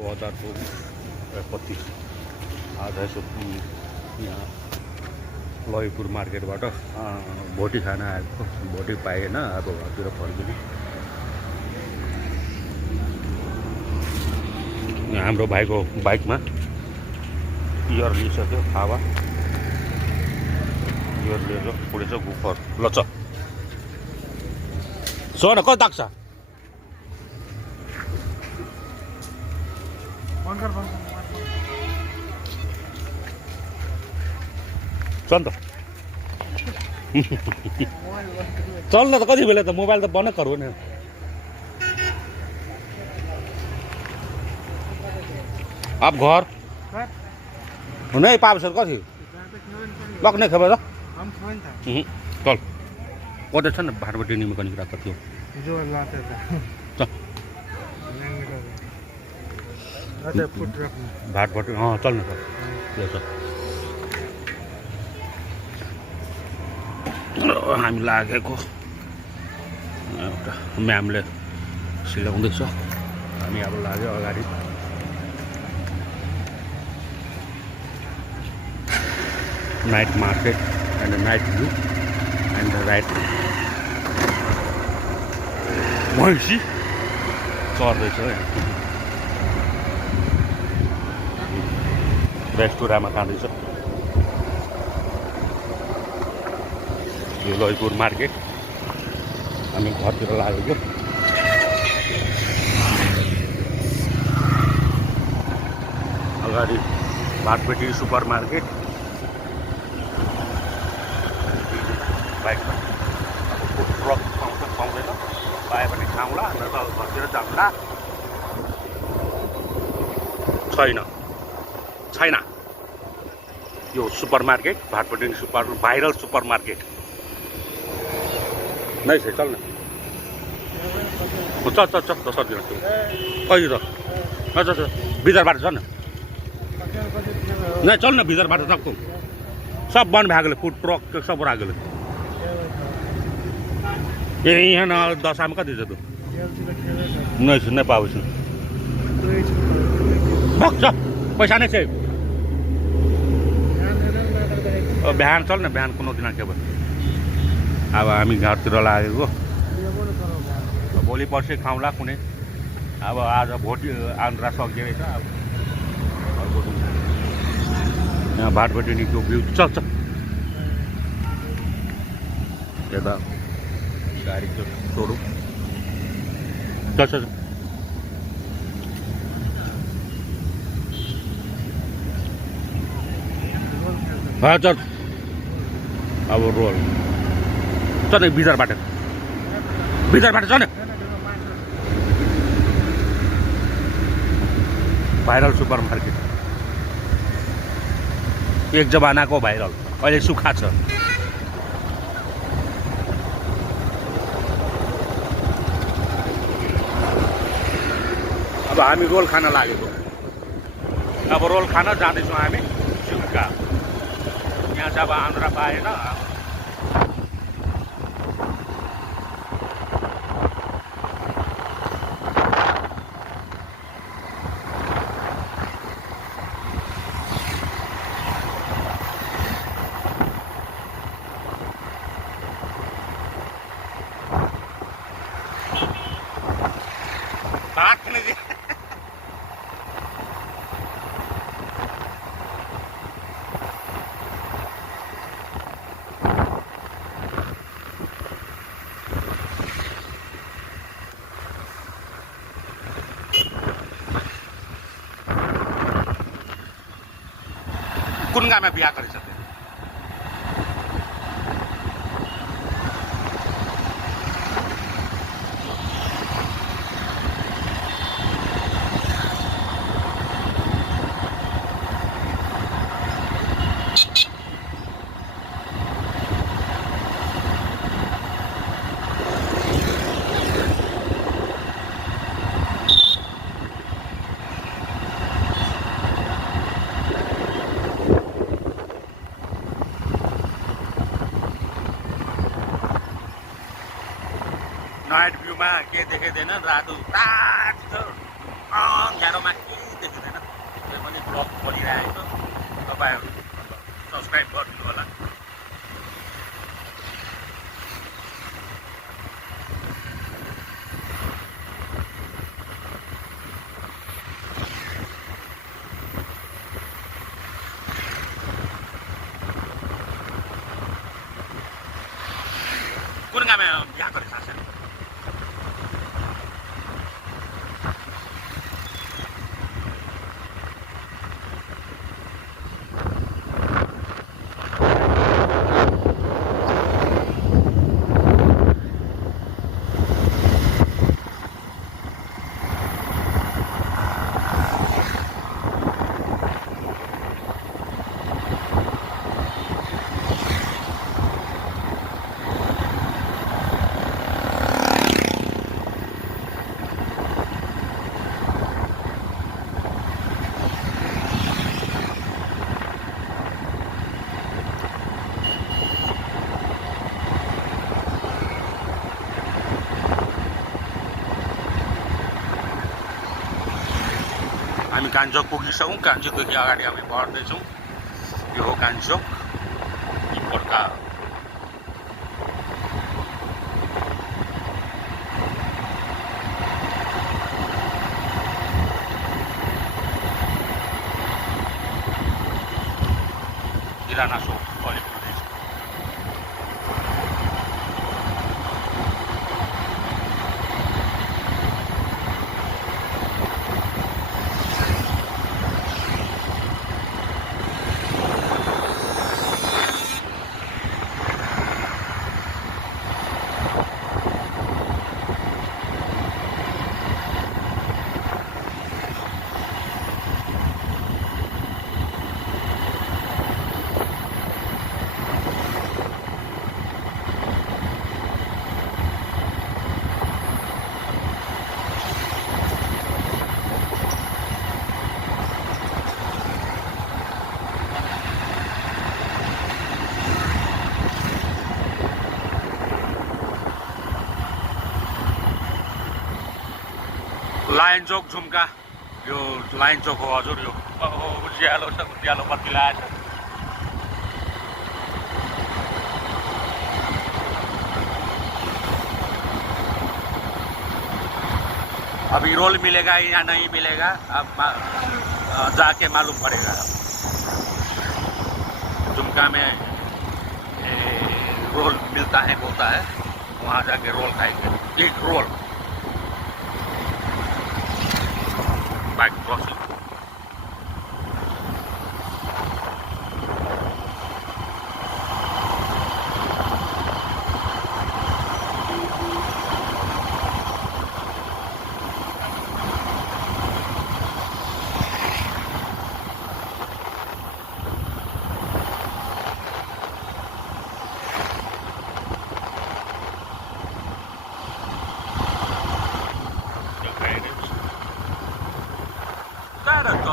बजारको कति आज यसो यहाँ लयपुर मार्केटबाट भोटी खान आएको भोटी पाएन अब घरतिर फर्किनु हाम्रो भाइको बाइकमा इयर लिइसक्यो हावा इयर लिएर पुगेछ गुफर ल च न कति ताक्छ चल त चल न त कति बेला त मोबाइल त बन्द गरौ न अब घर नहीं पाप सर कति लक नहीं खबर चल कतै छ न भाटपट्टि निमेको निक्रा कति हो भाटपट्टि चल न सर हामी लागेको एउटा म्यामले सिलाउँदैछ हामी अब लाग्यो अगाडि night market and night view and right भैँसी चढ्दैछ रेस्टुरामा खाँदैछ यो लयपुर मार्केट हामी घरतिर लागेको अगाडि भाटपेटी सुपर मार्केट बाइकमा ट्रक पाउँछ पाउँदैन पायो भने खाउँला न त घरतिर जाउँला छैन यो सुपर मार्केट भाटपेटी सुपर भाइरल सुपर मार्केट नहीं से चल न चल चल चल दस दिन कहिले त अच्छा अच्छा बिदरबाट छ न नहीं चल न बिदरबाट सबको सब बन्द भएको फुड ट्रक सब राखेको ए यहाँ न दशामा कति छ तँ नहीं पाउँछु भक्छ पैसा नै छ बिहान चल न बिहान कुनै दिन के भयो अब हामी घरतिर लागेको भोलि पर्सि खाउँला कुनै अब आज भोटि आन्द्रा सकियो रहेछ अब अर्को दिन यहाँ भाटपट्टि निको भ्यू चल्छ यता गाडीको सोरुम चल्छ चल अब रोल चल बिदरबाट चल भाइरल सुपर मार्केट एक जमानाको भाइरल अहिले सुक्खा छ अब हामी रोल खान लागेको अब रोल खान जाँदैछौँ हामी सुक्खा यहाँ चाहिँ अब आन्द्रा पाएन कुन गाउँमा बिहा गरेछ नाइट भ्यूमा के देखाइँदैन रातो तातो छ अँध्यारोमा झुम्कामा बिहा गरेको छ। हामी कान्छोक पुगिसक्यौँ। कान्छोकदेखि अगाडि हामी बढ्दैछौँ। यो हो कान्छोक बर्खा। किराना सोप अलिपुर। लाइन चौक झुम्का। यो लाइन चौक हो हजुर। यो उज्यालो छ, उज्यालो बत्ती लगाएको छ। अभी रोल मिलेगा या नहीं मिलेगा अब जाके मालूम पड़ेगा। झुमका में रोल मिलता है बोलता है, वहाँ जाके रोल खाएंगे। एक रोल बाइक क्रॉसिंग।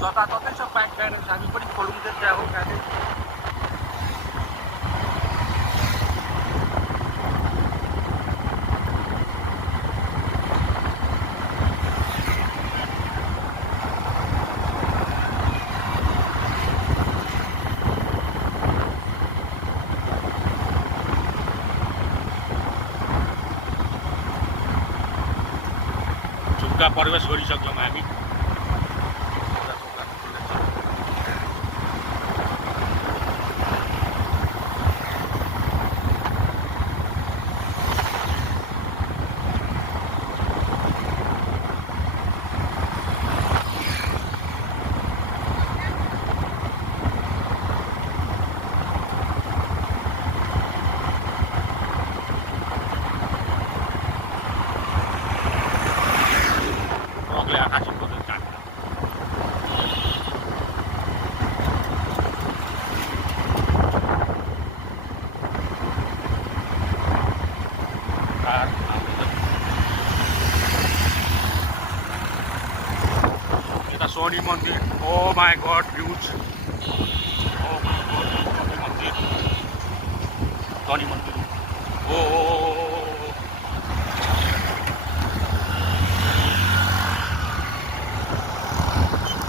जताततै छ बाइक ग्यारेज। हामी पनि खोलौँ त्यहाँ हो ग्यारेज। झुम्का प्रवेश गरिसक्यौँ हामी। शनि मन्दिर। Oh my god huge. Oh my god Shani मन्दिर। शनि मन्दिर। ओ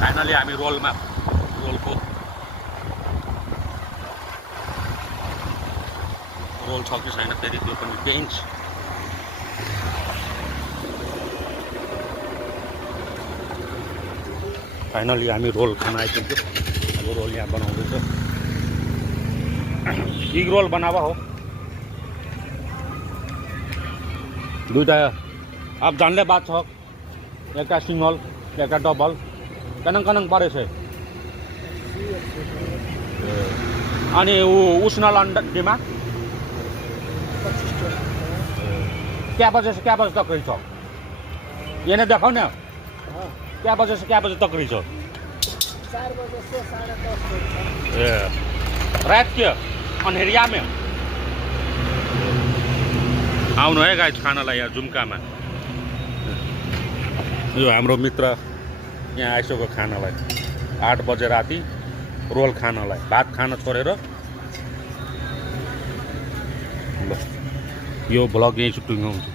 फाइनली हामी रोलमा रोलको रोल छ कि छैन फेरि त्यो पनि बेन्च। फाइनली हामी रोल खान आइपुग्यो। अब रोल यहाँ बनाउँदैछ। बिग रोल बनावा हो। दुईवटा अब झन्डै बात छ एउटा सिङ्गल एउटा डबल कनङ कनङ परेछ अनि उष्णल अंडा दिमाग क्या बजे तक रही छ ये नहीं देखाओ ना क्या बजे तक रही छ 4 बजे से 10:30 ए रात के अनहेरिया में आउनु है गाइस खानालाई यहाँ जुम्कामा यो हाम्रो मित्र यहाँ आइसक्यो खानालाई 8 बजे राति रोल खानालाई भात खान छोडेर ल यो भ्लग यही सुटिङ हुन्छ